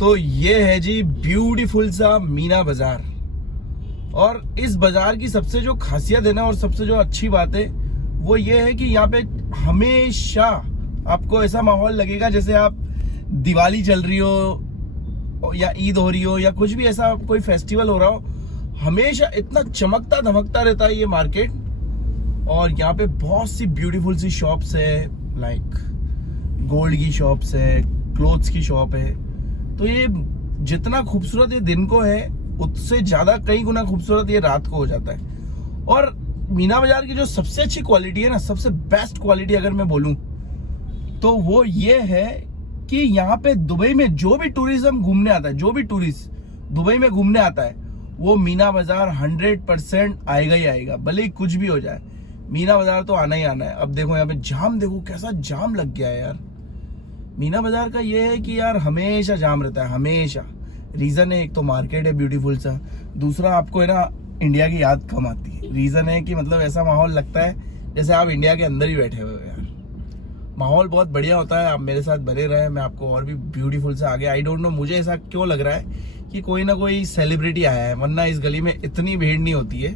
तो ये है जी ब्यूटीफुल सा मीना बाजार। और इस बाजार की सबसे जो खासियत है ना और सबसे जो अच्छी बात है वो ये है कि यहाँ पे हमेशा आपको ऐसा माहौल लगेगा जैसे आप दिवाली चल रही हो या ईद हो रही हो या कुछ भी ऐसा कोई फेस्टिवल हो रहा हो, हमेशा इतना चमकता धमकता रहता है ये मार्केट। और यहाँ पे बहुत सी ब्यूटीफुल सी शॉप्स है, लाइक गोल्ड की शॉप्स है, क्लोथ्स की शॉप है। तो ये जितना खूबसूरत ये दिन को है उससे ज्यादा कई गुना खूबसूरत ये रात को हो जाता है। और मीना बाजार की जो सबसे अच्छी क्वालिटी है ना, सबसे बेस्ट क्वालिटी अगर मैं बोलूं तो वो ये है कि यहाँ पे दुबई में जो भी टूरिज्म घूमने आता है, जो भी टूरिस्ट दुबई में घूमने आता है वो मीना बाजार 100% आएगा ही आएगा, भले ही कुछ भी हो जाए। मीना बाजार तो आना ही आना है। अब देखो यहाँ पे जाम, देखो कैसा जाम लग गया है यार। मीना बाजार का ये है कि यार हमेशा जाम रहता है, हमेशा। रीजन है, एक तो मार्केट है ब्यूटीफुल सा, दूसरा आपको है ना इंडिया की याद कम आती है। रीजन है कि मतलब ऐसा माहौल लगता है जैसे आप इंडिया के अंदर ही बैठे हुए हो यार। माहौल बहुत बढ़िया होता है। आप मेरे साथ बने रहे, मैं आपको और भी ब्यूटीफुल से आगे। आई डोंट नो मुझे ऐसा क्यों लग रहा है कि कोई ना कोई सेलिब्रिटी आया है, वरना इस गली में इतनी भीड़ नहीं होती है।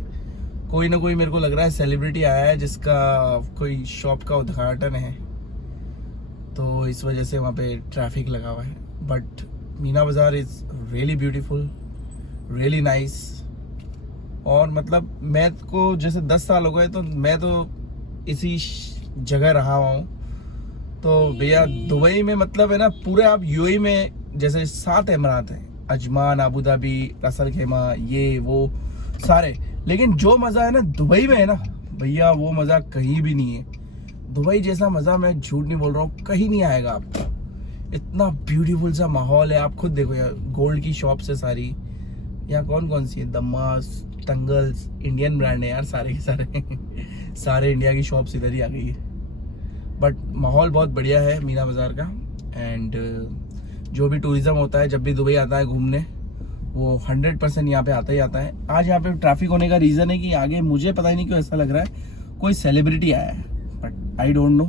कोई ना कोई मेरे को लग रहा है सेलिब्रिटी आया है जिसका कोई शॉप का उद्घाटन है, तो इस वजह से वहाँ पे ट्रैफिक लगा हुआ है। बट मीना बाजार is really beautiful, really nice. और मतलब मैं को जैसे 10 साल हो गए तो मैं तो इसी जगह रहा हूँ। तो भैया दुबई में मतलब है ना पूरे आप यूएई में जैसे 7 इमारात हैं, अजमान, अबू धाबी, रसल खेमा, ये वो सारे, लेकिन जो मज़ा है ना दुबई में है ना भैया वो मज़ा कहीं भी नहीं है। दुबई जैसा मज़ा, मैं झूठ नहीं बोल रहा हूँ, कहीं नहीं आएगा आपको। इतना ब्यूटीफुल सा माहौल है, आप खुद देखो यार। गोल्ड की शॉप्स है सारी। यहाँ कौन कौन सी है? दमास, टंगल्स, इंडियन ब्रांड है यार सारे के सारे सारे इंडिया की शॉप्स इधर ही आ गई है। बट माहौल बहुत बढ़िया है मीना बाजार का। एंड जो भी टूरिज्म होता है, जब भी दुबई आता है घूमने, वो 100% यहाँ पे आता ही आता है। आज यहाँ पे ट्रैफिक होने का रीज़न है कि आगे मुझे पता ही नहीं क्यों ऐसा लग रहा है कोई सेलिब्रिटी आया है, बट आई डोंट नो,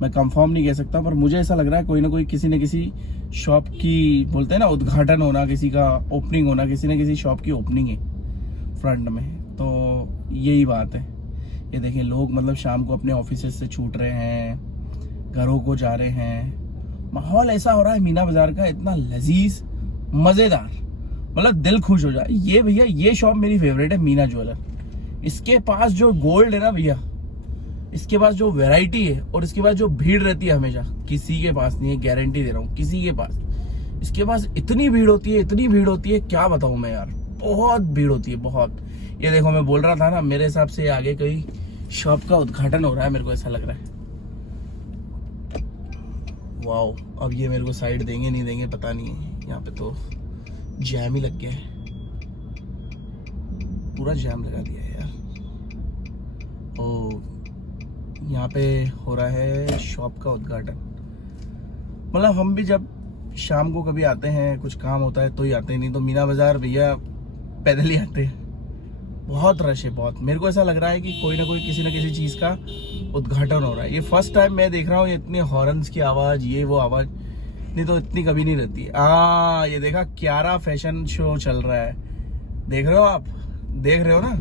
मैं कंफर्म नहीं कह सकता। पर मुझे ऐसा लग रहा है कोई ना कोई किसी न किसी शॉप की, बोलते हैं ना उद्घाटन होना, किसी का ओपनिंग होना, किसी न किसी शॉप की ओपनिंग है फ्रंट में। तो यही बात है। ये देखें लोग मतलब शाम को अपने ऑफिस से छूट रहे हैं, घरों को जा रहे हैं। माहौल ऐसा हो रहा है मीना बाजार का, इतना लजीज, मज़ेदार, मतलब दिल खुश हो जाए। ये भैया ये शॉप मेरी फेवरेट है, मीना ज्वेलर। इसके पास जो गोल्ड है ना भैया, इसके पास जो वैरायटी है और इसके पास जो भीड़ रहती है हमेशा, किसी के पास नहीं है, गारंटी दे रहा हूँ, किसी के पास। इसके पास इतनी भीड़ होती है, इतनी भीड़ होती है, क्या बताऊँ मैं यार, बहुत भीड़ होती है, बहुत। ये देखो मैं बोल रहा था ना, मेरे हिसाब से आगे कोई शॉप का उद्घाटन हो रहा है, मेरे को ऐसा लग रहा है। वाओ, अब ये मेरे को साइड देंगे नहीं देंगे पता नहीं है। यहाँ पे तो जैम ही लग गया है, पूरा जैम लगा दिया है यार। ओ, यहाँ पे हो रहा है शॉप का उद्घाटन। मतलब हम भी जब शाम को कभी आते हैं, कुछ काम होता है तो ही आते हैं, नहीं तो मीना बाजार भैया पैदल ही आते हैं। बहुत रश है, बहुत। मेरे को ऐसा लग रहा है कि कोई ना कोई किसी न किसी चीज़ का उद्घाटन हो रहा है। ये फर्स्ट टाइम मैं देख रहा हूँ, इतने हॉर्न्स की आवाज़, ये वो आवाज़, नहीं तो इतनी कभी नहीं रहती है। ये देखा क्यारा फैशन शो चल रहा है, देख रहे हो आप, देख रहे हो ना,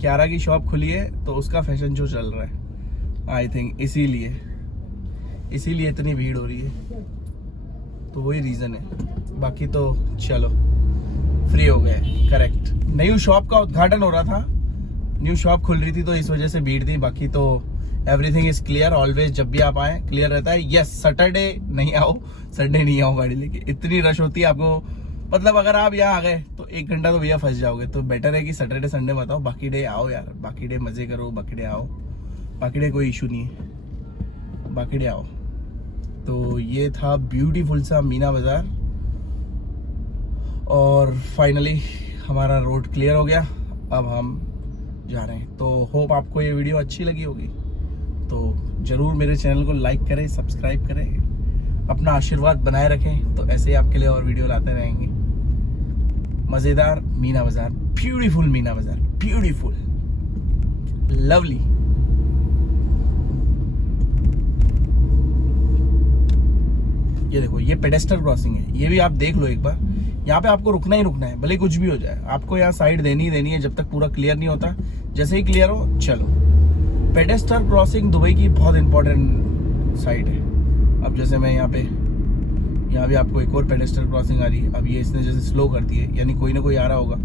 क्यारा की शॉप खुली है तो उसका फैशन शो चल रहा है। आई थिंक इसीलिए इतनी भीड़ हो रही है, तो वही रीज़न है। बाकी तो चलो फ्री हो गए, करेक्ट। न्यू शॉप का उद्घाटन हो रहा था, न्यू शॉप खुल रही थी तो इस वजह से भीड़ थी। बाकी तो एवरीथिंग इज क्लियर, ऑलवेज जब भी आप आए क्लियर रहता है। यस, सैटरडे नहीं आओ, संडे नहीं आओ गाड़ी लेके, इतनी रश होती है आपको। मतलब अगर आप यहाँ आ गए तो 1 घंटा तो भैया फंस जाओगे। तो बेटर है कि सैटरडे संडे मत आओ, बाकी डे आओ यार, बाकी डे मजे करो, बाकी डे आओ, बाकी डे कोई इशू नहीं है, बाकी डे आओ। तो ये था ब्यूटीफुल सा मीना बाजार। और फाइनली हमारा रोड क्लियर हो गया, अब हम जा रहे हैं। तो होप आपको ये वीडियो अच्छी लगी होगी, तो ज़रूर मेरे चैनल को लाइक करें, सब्सक्राइब करें, अपना आशीर्वाद बनाए रखें। तो ऐसे ही आपके लिए और वीडियो लाते रहेंगे। मज़ेदार मीना बाजार, ब्यूटीफुल मीना बाजार, ब्यूटीफुल, लवली। ये देखो, ये पेडेस्टर क्रॉसिंग है, ये भी आप देख लो एक बार। यहाँ पे आपको रुकना ही रुकना है, भले कुछ भी हो जाए, आपको यहाँ साइड देनी ही देनी है जब तक पूरा क्लियर नहीं होता। जैसे ही क्लियर हो चलो। पेडेस्टर क्रॉसिंग दुबई की बहुत इंपॉर्टेंट साइड है। अब जैसे मैं यहाँ भी आपको एक और पेडेस्टर क्रॉसिंग आ रही है। अब ये इसने जैसे स्लो कर दी है, यानी कोई ना कोई आ रहा होगा।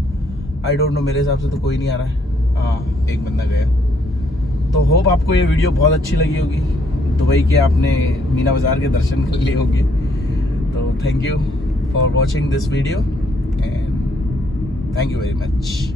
आई डोंट नो, मेरे हिसाब से तो कोई नहीं आ रहा है। हाँ, एक बंदा गया। तो होप आपको ये वीडियो बहुत अच्छी लगी होगी। दुबई के आपने मीना बाज़ार के दर्शन कर लिए होंगे। तो thank you for watching this video and thank you very much.